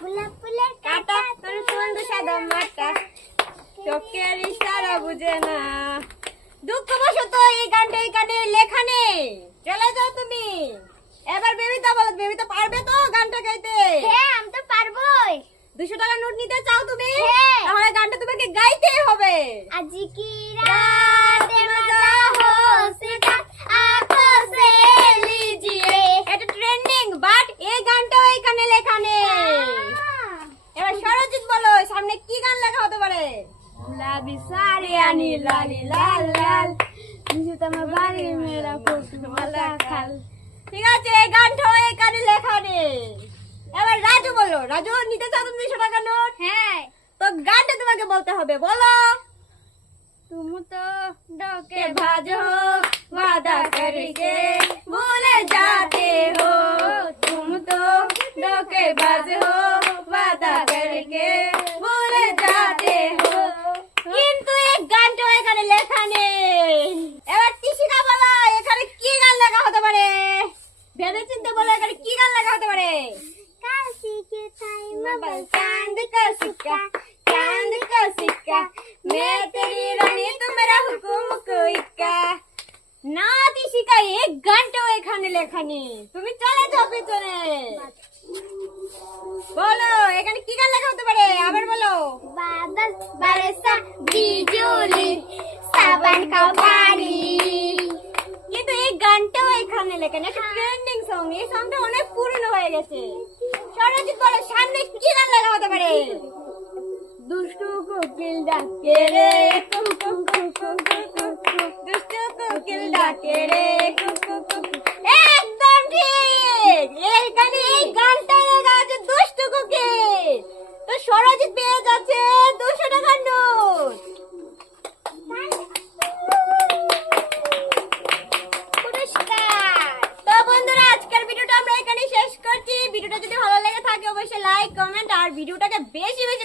গোলাপ ফুলের কাটা তোর সুন্দর সাদা মাটা চোখের ইশারা বুঝে না। দুঃখবশত এই গানটা এই গানে লেখা নেই। চলে যাও তুমি। এবার বেবিতা বলো বেবিতা পারবে তো গানটা গাইতে? হ্যাঁ আমি তো পারবোই। দুশো টাকা নোট নিতে চাও তুমি? হ্যাঁ। তাহলে গানটা তোমাকে গাইতে হবে। আজি কি গান লেখা হতে পারে गुलाबी साड़ियानी लाली लाल लाल मुझे तम बारी मेरा वाला खाल ঠিক আছে এই গানটাও এখানে লেখা নেই এবার রাজু বলো রাজু নিতে চাও তুমি দুশো টাকা নোট है তো গানটা তোমাকে বলতে হবে বলো तुम तो डोके के भाजो वादा करके भूल जाते हो तुम तो धोखेबाज हो टाइम बल चांद का सिक्का चांद का सिक्का मैं तेरी रानी तू मेरा हुकुम को इक्का না দিশিকা এক ঘন্টাও এখানে লেখা নেই তুমি চলে যাও পেছনে বলো এখানে কি গান লেখা হতে পারে আবার বলো बादल बरसा बिजली सावन का पानी কিন্তু এই গানটাও এখানে লেখা নেই একটা ট্রেন্ডিং সং এই সংটা অনেক পুরনো হয়ে গেছে। সরজিৎ বলো সামনে কি গান লাগা হতে পারে? দুষ্টু কোকিল ডাকে রে। দুষ্টু কোকিল ডাকে রে। একদম ঠিক! এইখানে এই গানটা দুষ্টু কোকিল। তো সরজিৎ পেয়ে যাচ্ছে দুশো টাকার নোট পুরস্কার তো বন্ধুরা আজকের ভিডিওটা আমরা এখানে শেষ করছি। ভিডিওটা যদি ভালো লেগে থাকে, অবশ্যই লাইক কমেন্ট আর ভিডিওটাকে বেশি বেশি